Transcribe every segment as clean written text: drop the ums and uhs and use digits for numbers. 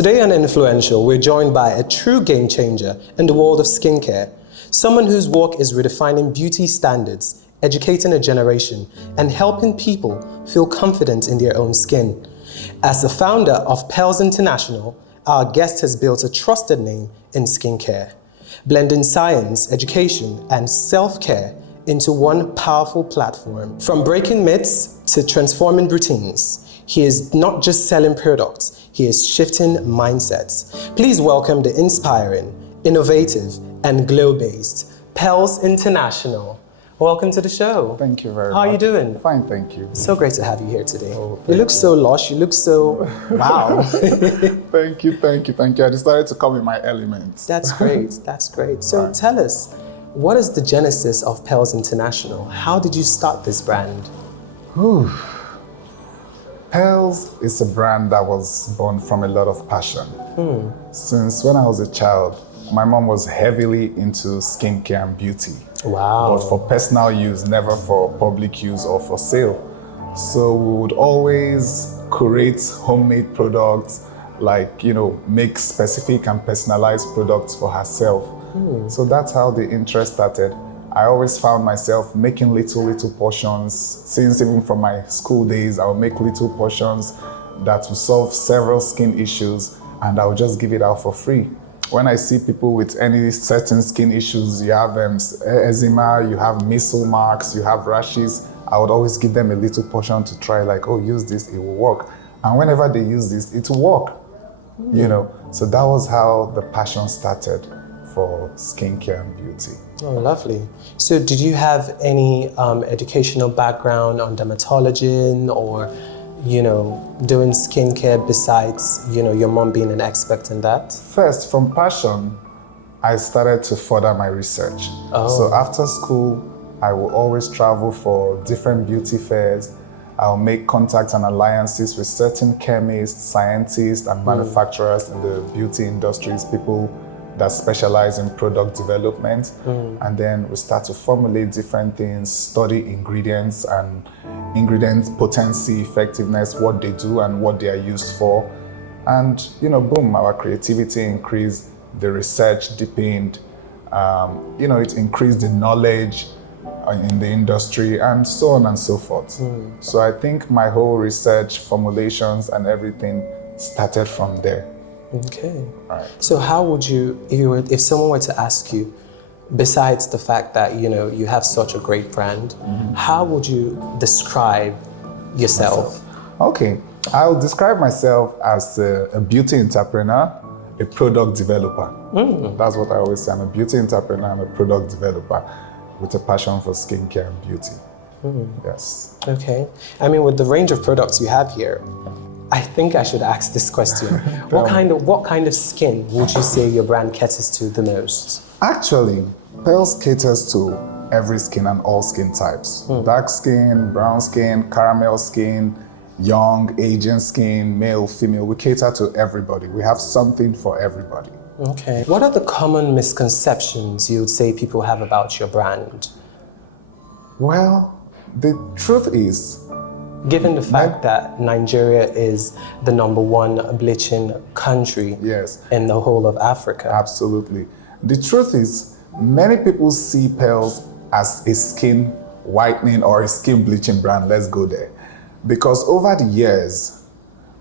Today on Influential, we're joined by a true game changer in the world of skincare, someone whose work is redefining beauty standards, educating a generation, and helping people feel confident in their own skin. As the founder of Pels International, our guest has built a trusted name in skincare, blending science, education, and self-care into one powerful platform. From breaking myths to transforming routines, he is not just selling products, he is shifting mindsets. Please welcome the inspiring, innovative, and glow-based Pels International. Welcome to the show. Thank you very much. How are you doing? Fine, thank you. So great to have you here today. You look so lush, you look so, wow. Thank you. I decided to come in my elements. That's great. So Tell us, what is the genesis of Pels International? How did you start this brand? Pels is a brand that was born from a lot of passion. Since when I was a child, my mom was heavily into skincare and beauty. Wow. But for personal use, never for public use or for sale. So we would always create homemade products, like, make specific and personalized products for herself. So that's how the interest started. I always found myself making little portions. Since even from my school days, I would make little portions that would solve several skin issues, and I would just give it out for free. When I see people with any certain skin issues, you have eczema, you have measles marks, you have rashes, I would always give them a little portion to try, like, oh, use this, it will work. And whenever they use this, it will work, So that was how the passion started for skincare and beauty. Oh, lovely. So did you have any educational background on dermatology or, doing skincare besides, your mom being an expert in that? First, from passion, I started to further my research. So after school, I will always travel for different beauty fairs. I'll make contacts and alliances with certain chemists, scientists, and manufacturers in the beauty industries, people that specialize in product development. And then we start to formulate different things, study ingredients and ingredients potency, effectiveness, what they do and what they are used for. And, boom, our creativity increased, the research deepened, it increased the knowledge in the industry and so on and so forth. So I think my whole research, formulations and everything started from there. Okay. Right. So how would if someone were to ask you, besides the fact that, you have such a great brand, how would you describe yourself? Okay, I'll describe myself as a beauty entrepreneur, a product developer. That's what I always say. I'm a beauty entrepreneur, I'm a product developer with a passion for skincare and beauty. Yes. Okay. With the range of products you have here, I think I should ask this question. What kind of skin would you say your brand caters to the most? Actually, Pels caters to every skin and all skin types. Dark skin, brown skin, caramel skin, young, Asian skin, male, female. We cater to everybody. We have something for everybody. Okay. What are the common misconceptions you would say people have about your brand? Well, the truth is, given the fact that Nigeria is the #1 bleaching country in the whole of Africa. Absolutely. The truth is, many people see Pels as a skin whitening or a skin bleaching brand. Let's go there. Because over the years,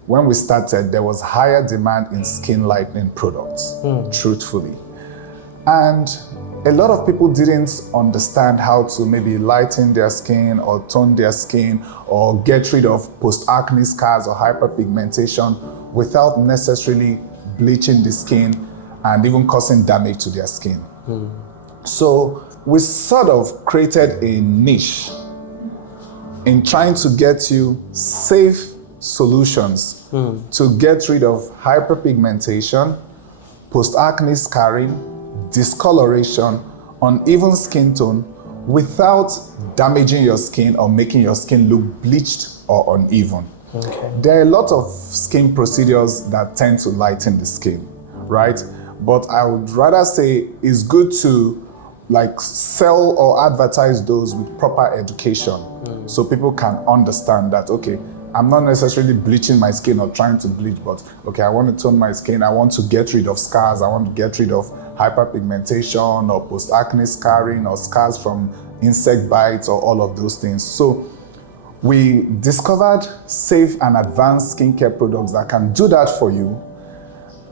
when we started, there was higher demand in skin lightening products, truthfully. And a lot of people didn't understand how to maybe lighten their skin or tone their skin or get rid of post-acne scars or hyperpigmentation without necessarily bleaching the skin and even causing damage to their skin. So we sort of created a niche in trying to get you safe solutions to get rid of hyperpigmentation, post-acne scarring, discoloration, uneven skin tone without damaging your skin or making your skin look bleached or uneven. There are a lot of skin procedures that tend to lighten the skin, right? But I would rather say it's good to sell or advertise those with proper education so people can understand that, okay, I'm not necessarily bleaching my skin or trying to bleach, but okay, I want to tone my skin. I want to get rid of scars. I want to get rid of hyperpigmentation or post-acne scarring or scars from insect bites or all of those things. So we discovered safe and advanced skincare products that can do that for you.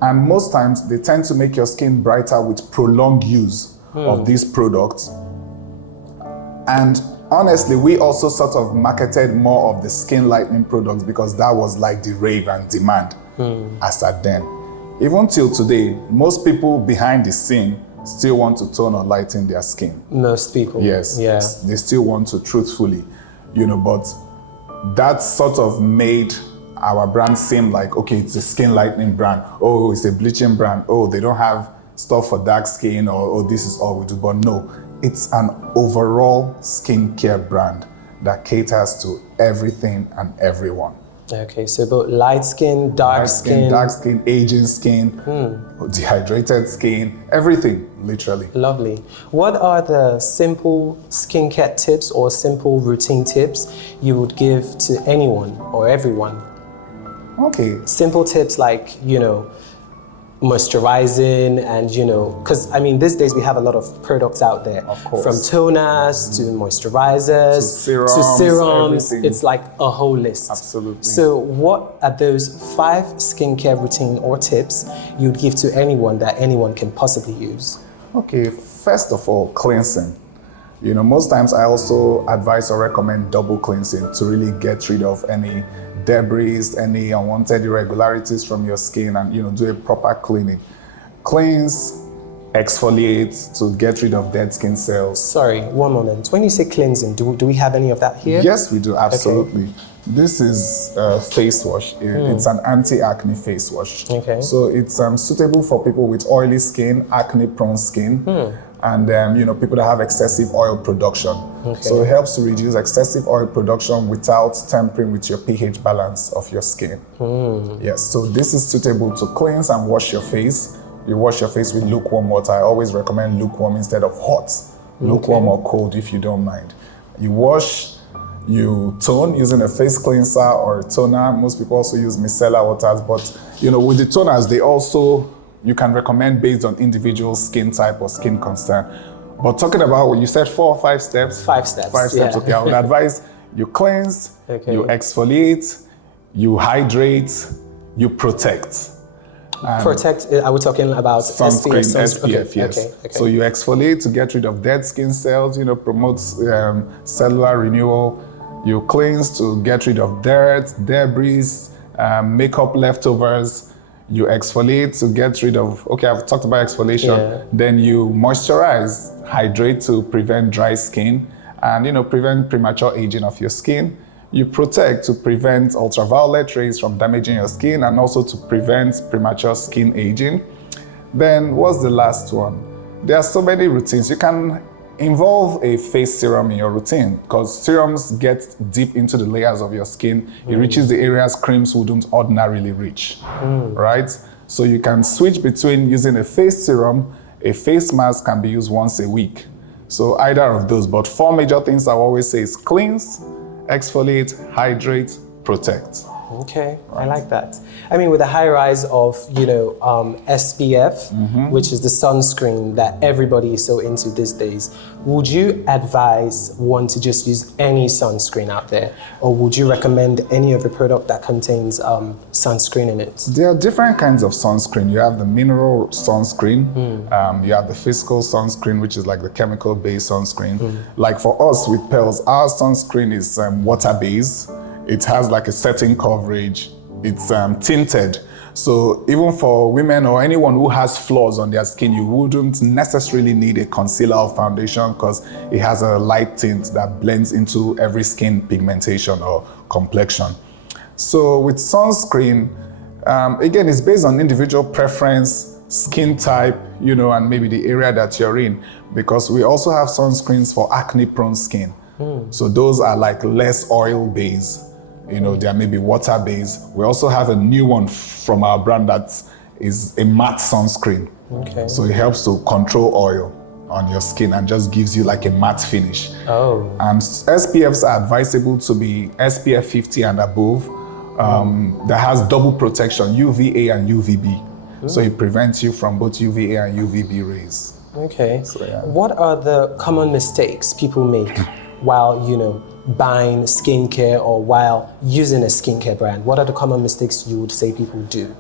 And most times they tend to make your skin brighter with prolonged use of these products. And honestly, we also sort of marketed more of the skin lightening products because that was like the rave and demand as at then. Even till today, most people behind the scene still want to tone or lighten their skin. Most people. Yes. Yeah. They still want to, truthfully, but that sort of made our brand seem like, okay, it's a skin lightening brand. Oh, it's a bleaching brand. Oh, they don't have stuff for dark skin, or oh, this is all we do. But no, it's an overall skincare brand that caters to everything and everyone. Okay, so about light skin, dark skin. Dark skin, aging skin, dehydrated skin, everything, literally. Lovely. What are the simple skincare tips or simple routine tips you would give to anyone or everyone? Okay. Simple tips like, moisturizing and, because these days we have a lot of products out there. Of course. From toners to moisturizers to serums. Everything. It's like a whole list. Absolutely. So what are those 5 skincare routine or tips you'd give to anyone that anyone can possibly use? Okay, first of all, cleansing. Most times I also advise or recommend double cleansing to really get rid of any debris, any unwanted irregularities from your skin, and do a proper cleaning. Cleanse, exfoliate to get rid of dead skin cells. Sorry, one moment. When you say cleansing, do we have any of that here? Yes, we do, absolutely. Okay. This is a face wash. It's an anti-acne face wash. Okay. So it's suitable for people with oily skin, acne-prone skin, and people that have excessive oil production. Okay. So it helps to reduce excessive oil production without tampering with your pH balance of your skin. Yes, so this is suitable to cleanse and wash your face. You wash your face with lukewarm water. I always recommend lukewarm instead of hot. Lukewarm or cold if you don't mind. You wash, you tone using a face cleanser or a toner. Most people also use micellar waters, but with the toners, you can recommend based on individual skin type or skin concern. But talking about what you said, 4 or 5 steps? 5 steps. 5 steps, yeah. okay. I would advise you cleanse, Okay. you exfoliate, you hydrate, you protect. Protect, are we talking about Sunscreen, SPF? SPF, yes. Okay. So you exfoliate to get rid of dead skin cells, promotes cellular renewal. You cleanse to get rid of dirt, debris, makeup leftovers. You exfoliate to get rid of, okay, I've talked about exfoliation. Yeah. Then you moisturize, hydrate to prevent dry skin and, prevent premature aging of your skin. You protect to prevent ultraviolet rays from damaging your skin and also to prevent premature skin aging. Then what's the last one? There are so many routines. You can involve a face serum in your routine because serums get deep into the layers of your skin. It reaches the areas creams wouldn't ordinarily reach, right? So you can switch between using a face serum. A face mask can be used once a week. So either of those, but 4 major things I always say is cleanse, exfoliate, hydrate, protect. Okay, right. I like that. With the high rise of, SPF, which is the sunscreen that everybody is so into these days, would you advise one to just use any sunscreen out there? Or would you recommend any of the product that contains sunscreen in it? There are different kinds of sunscreen. You have the mineral sunscreen, you have the physical sunscreen, which is like the chemical-based sunscreen. Like for us with Pels, our sunscreen is water-based. It has like a certain coverage. It's tinted. So even for women or anyone who has flaws on their skin, you wouldn't necessarily need a concealer or foundation because it has a light tint that blends into every skin pigmentation or complexion. So with sunscreen, again, it's based on individual preference, skin type, and maybe the area that you're in, because we also have sunscreens for acne-prone skin. So those are like less oil-based. They are maybe water-based. We also have a new one from our brand that is a matte sunscreen. Okay. So it helps to control oil. on your skin and just gives you like a matte finish. Oh. And SPFs are advisable to be SPF 50 and above. That has double protection, UVA and UVB. So it prevents you from both UVA and UVB rays. Okay. So, yeah. What are the common mistakes people make while, buying skincare or while using a skincare brand? What are the common mistakes you would say people do?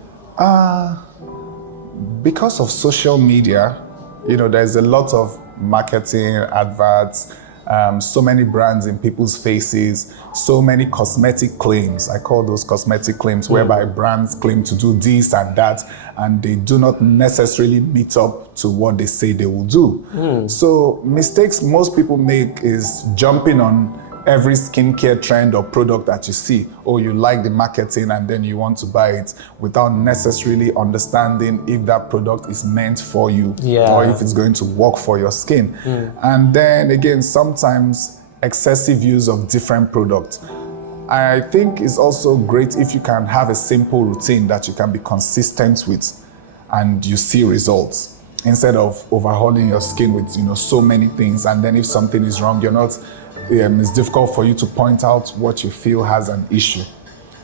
Because of social media, there's a lot of marketing, adverts, so many brands in people's faces, so many cosmetic claims. I call those cosmetic claims, whereby brands claim to do this and that, and they do not necessarily meet up to what they say they will do. So mistakes most people make is jumping on every skincare trend or product that you see. Oh, you like the marketing and then you want to buy it without necessarily understanding if that product is meant for you or if it's going to work for your skin. And then again, sometimes excessive use of different products. I think it's also great if you can have a simple routine that you can be consistent with and you see results, instead of overhauling your skin with so many things, and then if something is wrong, it's difficult for you to point out what you feel has an issue.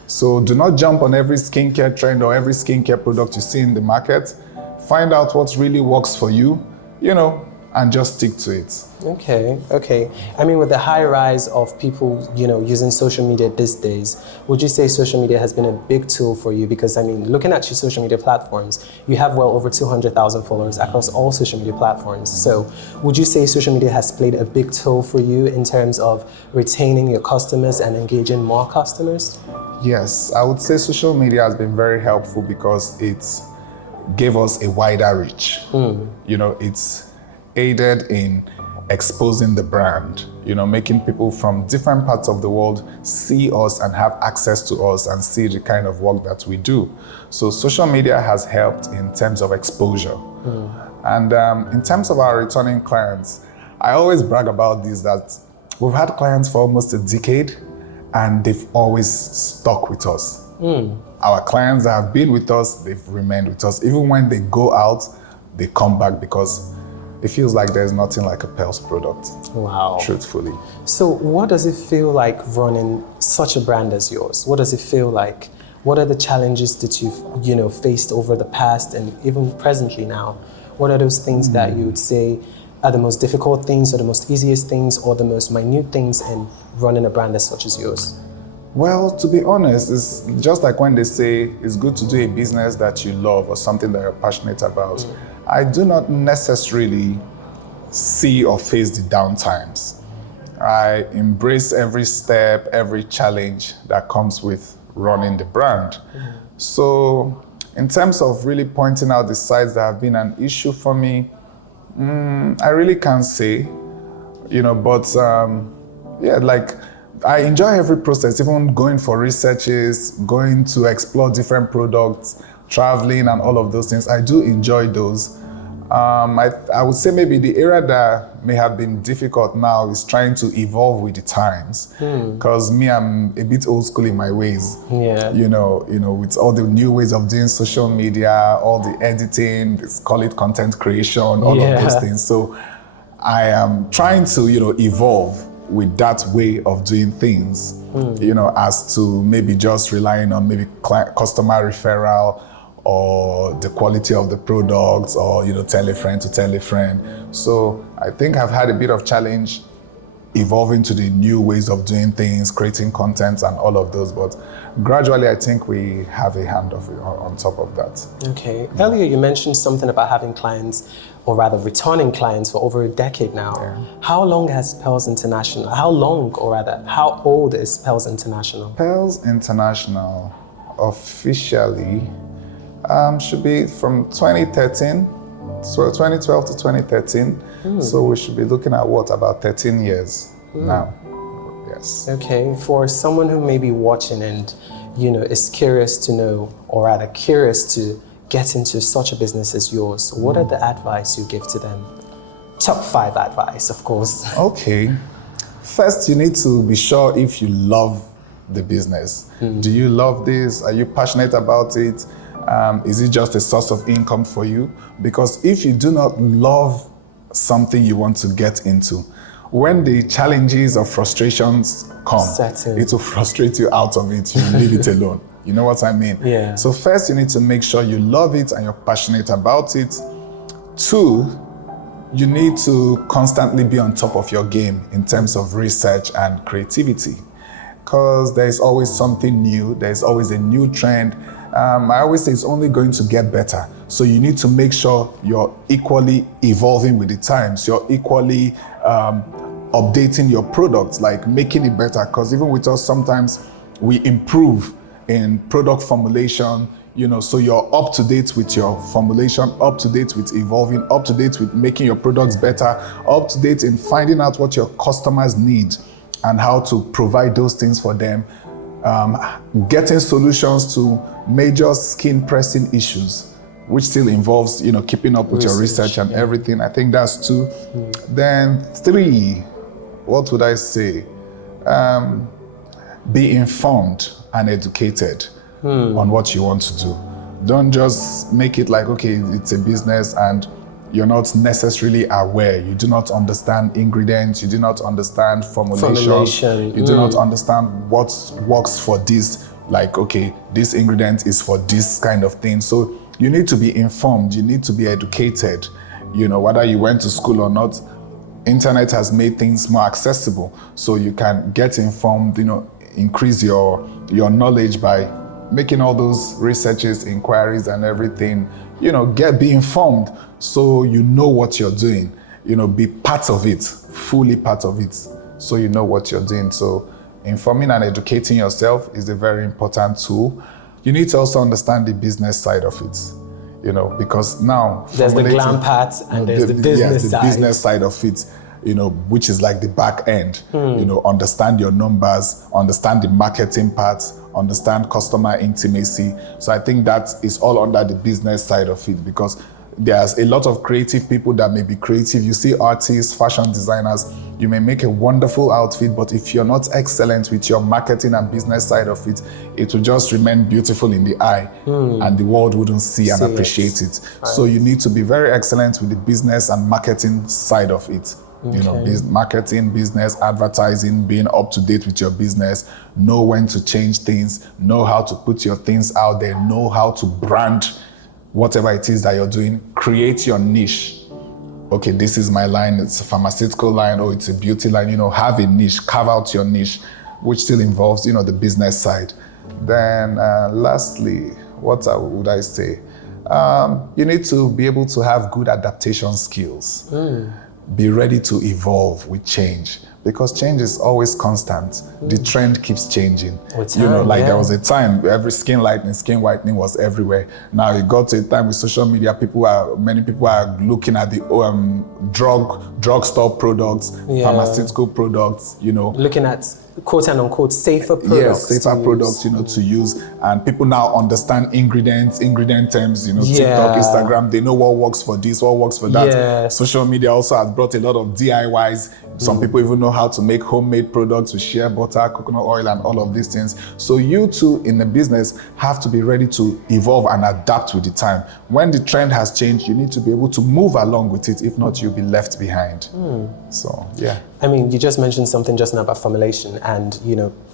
So do not jump on every skincare trend or every skincare product you see in the market. Find out what really works for you, and just stick to it. Okay. I mean, with the high rise of people, using social media these days, would you say social media has been a big tool for you? Because, looking at your social media platforms, you have well over 200,000 followers across all social media platforms. So would you say social media has played a big tool for you in terms of retaining your customers and engaging more customers? Yes, I would say social media has been very helpful because it gave us a wider reach. It's aided in exposing the brand, making people from different parts of the world see us and have access to us and see the kind of work that we do. So social media has helped in terms of exposure. And in terms of our returning clients, I always brag about this, that we've had clients for almost a decade and they've always stuck with us. Our clients that have been with us, they've remained with us. Even when they go out, they come back because it feels like there's nothing like a Pels product. Wow. Truthfully. So what does it feel like running such a brand as yours? What does it feel like? What are the challenges that you've, faced over the past and even presently now? What are those things that you would say are the most difficult things or the most easiest things or the most minute things in running a brand as such as yours? Well, to be honest, it's just like when they say it's good to do a business that you love or something that you're passionate about. I do not necessarily see or face the downtimes. I embrace every step, every challenge that comes with running the brand. So in terms of really pointing out the sides that have been an issue for me, I really can't say, but I enjoy every process, even going for researches, going to explore different products, traveling and all of those things. I do enjoy those. I would say maybe the area that may have been difficult now is trying to evolve with the times. Because me, I'm a bit old school in my ways. Yeah. With all the new ways of doing social media, all the editing, let's call it content creation, all of those things. So I am trying to, evolve with that way of doing things, as to maybe just relying on maybe customer referral or the quality of the products or, tell a friend to tell a friend. So I think I've had a bit of challenge evolving to the new ways of doing things, creating content and all of those, but gradually I think we have a hand of it on top of that. Okay. Earlier you mentioned something about having clients, or rather returning clients, for over a decade now. How long has Pels International, how old is Pels International? Pels International officially should be from 2013, so 2012 to 2013. So we should be looking at about 13 years now. Yes. Okay, for someone who may be watching and is curious to know, or rather curious to get into such a business as yours, what are the advice you give to them? Top 5 advice, of course. Okay. First, you need to be sure if you love the business. Do you love this? Are you passionate about it? Is it just a source of income for you? Because if you do not love something you want to get into. When the challenges or frustrations come, it will frustrate you out of it. You leave it alone. You know what I mean? Yeah. So first, you need to make sure you love it and you're passionate about it. 2, you need to constantly be on top of your game in terms of research and creativity, because there's always something new. There's always a new trend. I always say it's only going to get better. So you need to make sure you're equally evolving with the times. You're equally updating your products, like making it better. Because even with us, sometimes we improve in product formulation, so you're up to date with your formulation, up to date with evolving, up to date with making your products better, up to date in finding out what your customers need and how to provide those things for them, getting solutions to major skin pressing issues, which still involves, keeping up with your research and everything. I think that's 2. Then 3, what would I say? Be informed and educated on what you want to do. Don't just make it like, okay, it's a business and you're not necessarily aware. You do not understand ingredients. You do not understand formulation. You do not understand what works for this. Like, okay, this ingredient is for this kind of thing. So you need to be informed. You need to be educated. Whether you went to school or not, internet has made things more accessible. So you can get informed, increase your knowledge by making all those researches, inquiries and everything. Be informed so you know what you're doing. Be part of it, fully part of it, so you know what you're doing. So informing and educating yourself is a very important tool. You need to also understand the business side of it, because now there's the glam part and there's the business side. The business side of it, which is like the back end. Understand your numbers, understand the marketing part, understand customer intimacy. So I think that is all under the business side of it, because there's a lot of creative people that may be creative. You see artists, fashion designers, you may make a wonderful outfit, but if you're not excellent with your marketing and business side of it, it will just remain beautiful in the eye and the world wouldn't see and appreciate it. Right. So you need to be very excellent with the business and marketing side of it. Marketing, business, advertising, being up to date with your business, know when to change things, know how to put your things out there, know how to brand whatever it is that you're doing, create your niche. Okay, this is my line, it's a pharmaceutical line, or it's a beauty line, have a niche, carve out your niche, which still involves, the business side. Then lastly, what would I say? You need to be able to have good adaptation skills. Be ready to evolve with change, because change is always constant. The trend keeps changing. There was a time every skin whitening was everywhere. Now it got to a time with social media, many people are looking at the drugstore products, pharmaceutical products, looking at quote and unquote safer products. Yes, safer products, to use. And people now understand ingredient terms, TikTok, Instagram, they know what works for this, what works for that. Yes. Social media also has brought a lot of DIYs. Some people even know how to make homemade products with shea butter, coconut oil, and all of these things. So you too in the business have to be ready to evolve and adapt with the time. When the trend has changed, you need to be able to move along with it. If not, you'll be left behind. So, yeah. I mean, you just mentioned something just now about formulation and,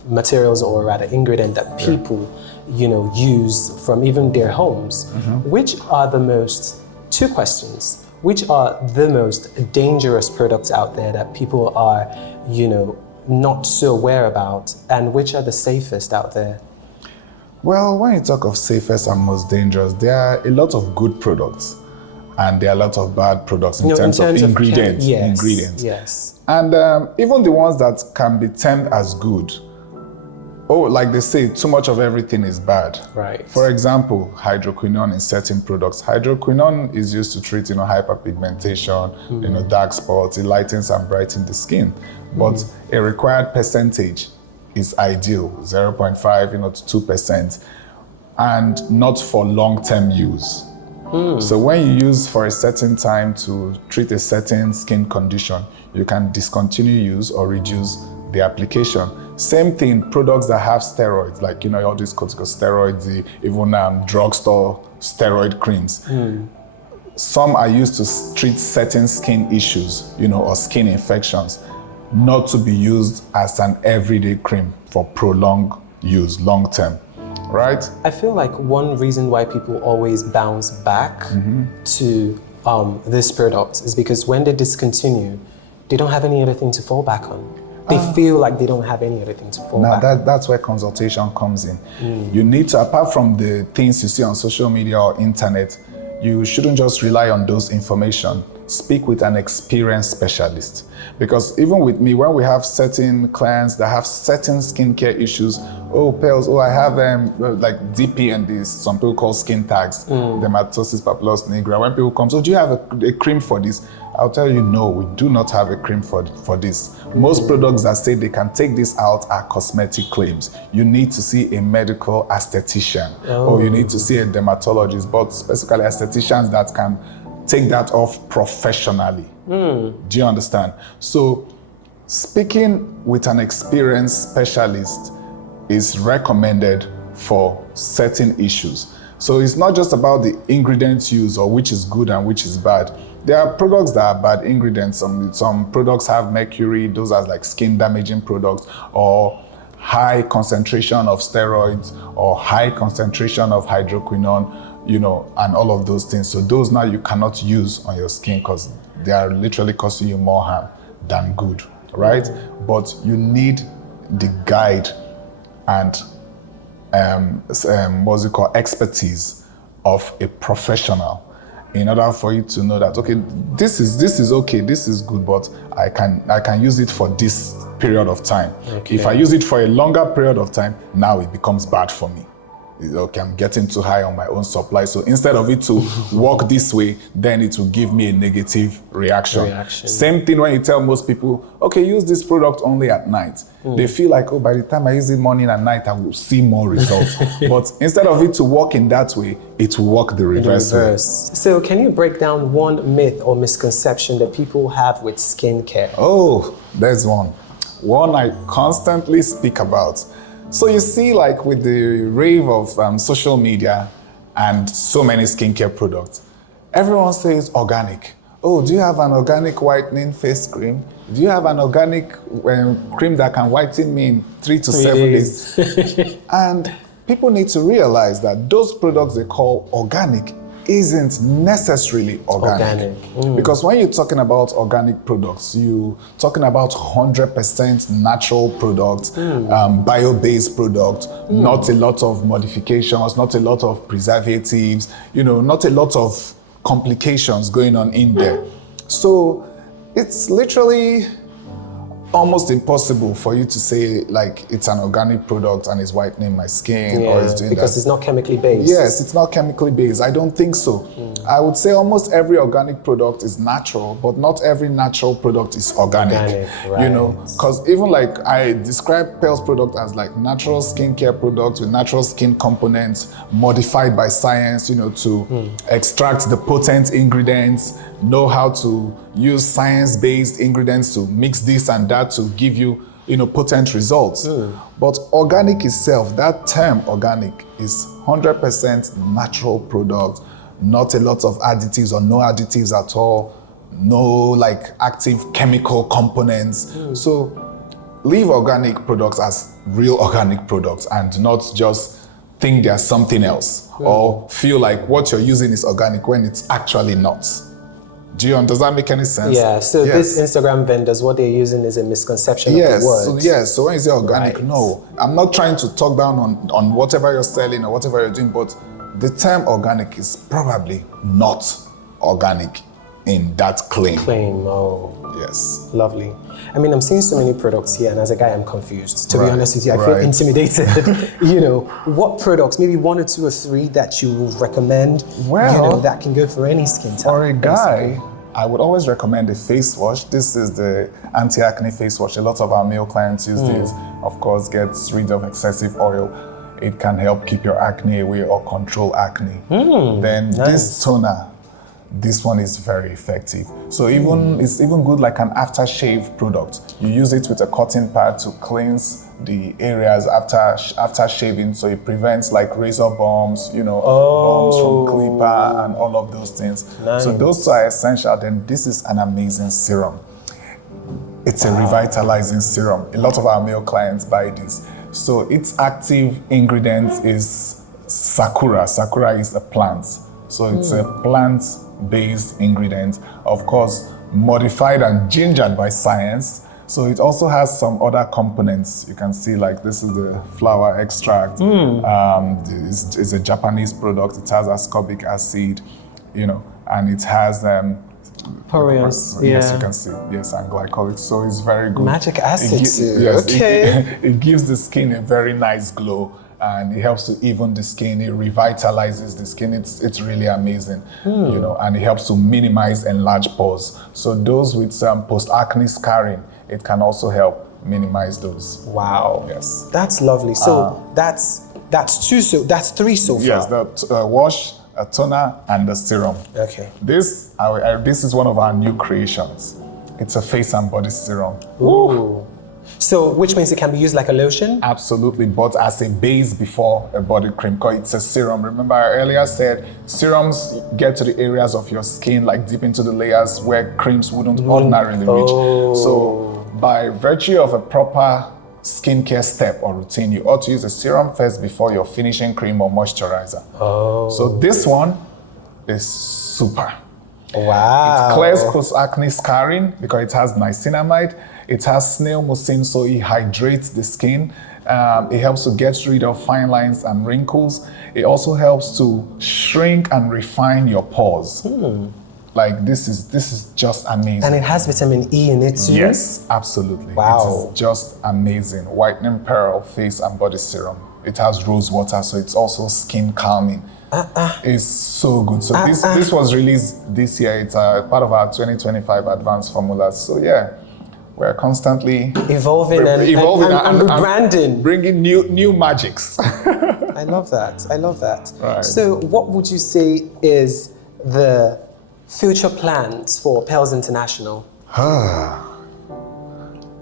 materials, or rather ingredient that people, use from even their homes. Which are two questions, which are the most dangerous products out there that people are, not so aware about, and which are the safest out there? Well, when you talk of safest and most dangerous, there are a lot of good products and there are a lot of bad products in terms of ingredients. Yes. And even the ones that can be termed as good, like they say, too much of everything is bad. Right. For example, hydroquinone in certain products. Hydroquinone is used to treat, hyperpigmentation, dark spots. It lightens and brightens the skin. But a required percentage is ideal, 0.5, to 2%, and not for long-term use. So when you use for a certain time to treat a certain skin condition, you can discontinue use or reduce the application. Same thing, products that have steroids, like all these corticosteroids, even drugstore steroid creams. some are used to treat certain skin issues, or skin infections, not to be used as an everyday cream for prolonged use, long term, right? I feel like one reason why people always bounce back to this product is because when they discontinue, they don't have any other thing to fall back on. They feel like they don't have any other thing to fall back on. That's where consultation comes in. You need to, apart from the things you see on social media or internet, you shouldn't just rely on those information. Speak with an experienced specialist. Because even with me, when we have certain clients that have certain skincare issues, Pels, I have like DP and this, some people call skin tags, dermatosis papulosa nigra. When people come, do you have a cream for this? I'll tell you, no, we do not have a cream for this. Most products that say they can take this out are cosmetic claims. You need to see a medical aesthetician, or you need to see a dermatologist, but specifically aestheticians that can take that off professionally. Do you understand? So speaking with an experienced specialist is recommended for certain issues. So it's not just about the ingredients used or which is good and which is bad. There are products that are bad ingredients. Some products have mercury, those are like skin damaging products, or high concentration of steroids, or high concentration of hydroquinone, and all of those things. So those now you cannot use on your skin because they are literally causing you more harm than good, right? But you need the guide and expertise of a professional in order for you to know that, okay, this is okay, this is good, but I can use it for this period of time. Okay. If I use it for a longer period of time, now it becomes bad for me. Okay, I'm getting too high on my own supply. So instead of it to work this way, then it will give me a negative reaction. Same thing when you tell most people, okay, use this product only at night. They feel like, by the time I use it morning and night, I will see more results. But instead of it to work in that way, it will work the reverse way. So can you break down one myth or misconception that people have with skincare? There's one. One I constantly speak about. So you see, like with the rave of social media and so many skincare products, everyone says organic. Do you have an organic whitening face cream? Do you have an organic cream that can whiten me in 3 to 7 days? And people need to realize that those products they call organic isn't necessarily organic. Because when you're talking about organic products, you're talking about 100% natural products, bio-based products, not a lot of modifications, not a lot of preservatives, not a lot of complications going on in there. So it's literally almost impossible for you to say like it's an organic product and it's whitening my skin or it's doing because that. It's not chemically based. Yes, it's not chemically based. I don't think so. I would say almost every organic product is natural, but not every natural product is organic. Because even like I describe Pels product as like natural skincare products with natural skin components modified by science, to extract the potent ingredients, know how to use science-based ingredients to mix this and that to give you, potent results. But organic itself, that term organic, is 100% natural product, not a lot of additives or no additives at all, no like active chemical components. So leave organic products as real organic products and not just think they're something else or feel like what you're using is organic when it's actually not. Does that make any sense? Yeah, so this Instagram vendors, what they're using is a misconception of the word. So when you say organic, no. I'm not trying to talk down on whatever you're selling or whatever you're doing, but the term organic is probably not organic in that claim. Yes. Lovely. I mean, I'm seeing so many products here, and as a guy, I'm confused. To be honest with you, I feel intimidated. What products, maybe 1 or 2 or 3 that you would recommend, that can go for any skin type? For a guy, I would always recommend a face wash. This is the anti-acne face wash. A lot of our male clients use this. Of course, gets rid of excessive oil. It can help keep your acne away or control acne. Then this toner, this one is very effective. So even it's even good like an aftershave product. You use it with a cotton pad to cleanse the areas after shaving, so it prevents like razor bumps, bumps from clipper and all of those things. Nice. So those two are essential. Then this is an amazing serum. It's a revitalizing serum. A lot of our male clients buy this. So its active ingredient is sakura. Sakura is a plant. So it's a plant-based ingredient, of course, modified and gingered by science. So it also has some other components. You can see like this is the flower extract. It's a Japanese product. It has ascorbic acid, and it has Porions, yes, you can see. Yes, and glycolic. So it's very good. Magic acid. Yes, Okay. It gives the skin a very nice glow, and it helps to even the skin. It revitalizes the skin. It's really amazing, and it helps to minimize enlarged pores. So those with some post-acne scarring, it can also help minimize those. Wow. Yes. That's lovely. So that's two. So that's three so far. Yes, the wash, a toner, and the serum. Okay. This is one of our new creations. It's a face and body serum. Ooh. So which means it can be used like a lotion? Absolutely, but as a base before a body cream, because it's a serum. Remember I earlier said serums get to the areas of your skin, like deep into the layers where creams wouldn't ordinarily reach. So by virtue of a proper skincare step or routine, you ought to use a serum first before your finishing cream or moisturizer. So this one is super. Wow. It clears post-acne scarring because it has niacinamide. It has snail mucin, so it hydrates the skin. It helps to get rid of fine lines and wrinkles. It also helps to shrink and refine your pores. Like this is just amazing. And it has vitamin E in it too? Yes, absolutely. Wow. It is just amazing. Whitening Pearl Face and Body Serum. It has rose water, so it's also skin calming. It's so good. So this was released this year. It's part of our 2025 advanced formulas. So yeah, we're constantly evolving and rebranding. Bringing new magics. I love that. I love that. Right. So what would you say is the future plans for Pels International? I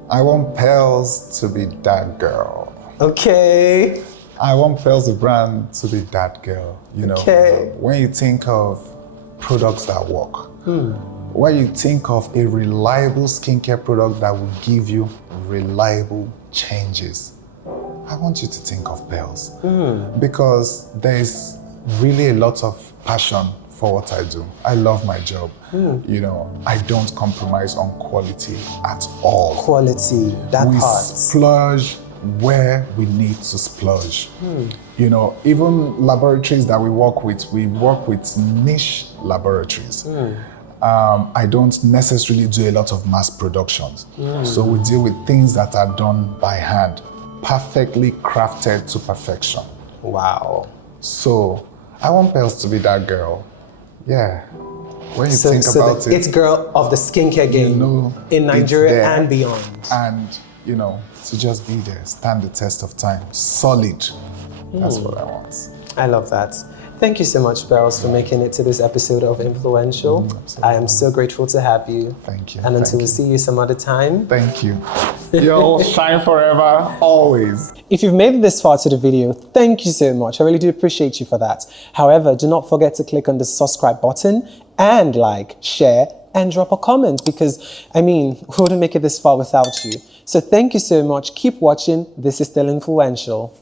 want Pels to be that girl. Okay. I want Pels the brand to be that girl. Okay. When you think of products that work, when you think of a reliable skincare product that will give you reliable changes, I want you to think of Pels. Because there's really a lot of passion for what I do. I love my job. I don't compromise on quality at all. Quality, that we part. splurge where we need to splurge. Even laboratories that we work with niche laboratories. I don't necessarily do a lot of mass productions. So we deal with things that are done by hand, perfectly crafted to perfection. Wow. So I want Pels to be that girl. Yeah. When you think about the it girl of the skincare game in Nigeria and beyond. And, to just be there, stand the test of time, solid. That's what I want. I love that. Thank you so much, Pels, for making it to this episode of Influential. I am so grateful to have you. Thank you. And until we see you some other time. Thank you. You'll shine forever, always. If you've made it this far to the video, thank you so much. I really do appreciate you for that. However, do not forget to click on the subscribe button and like, share, and drop a comment because, we wouldn't make it this far without you. So thank you so much. Keep watching. This is still Influential.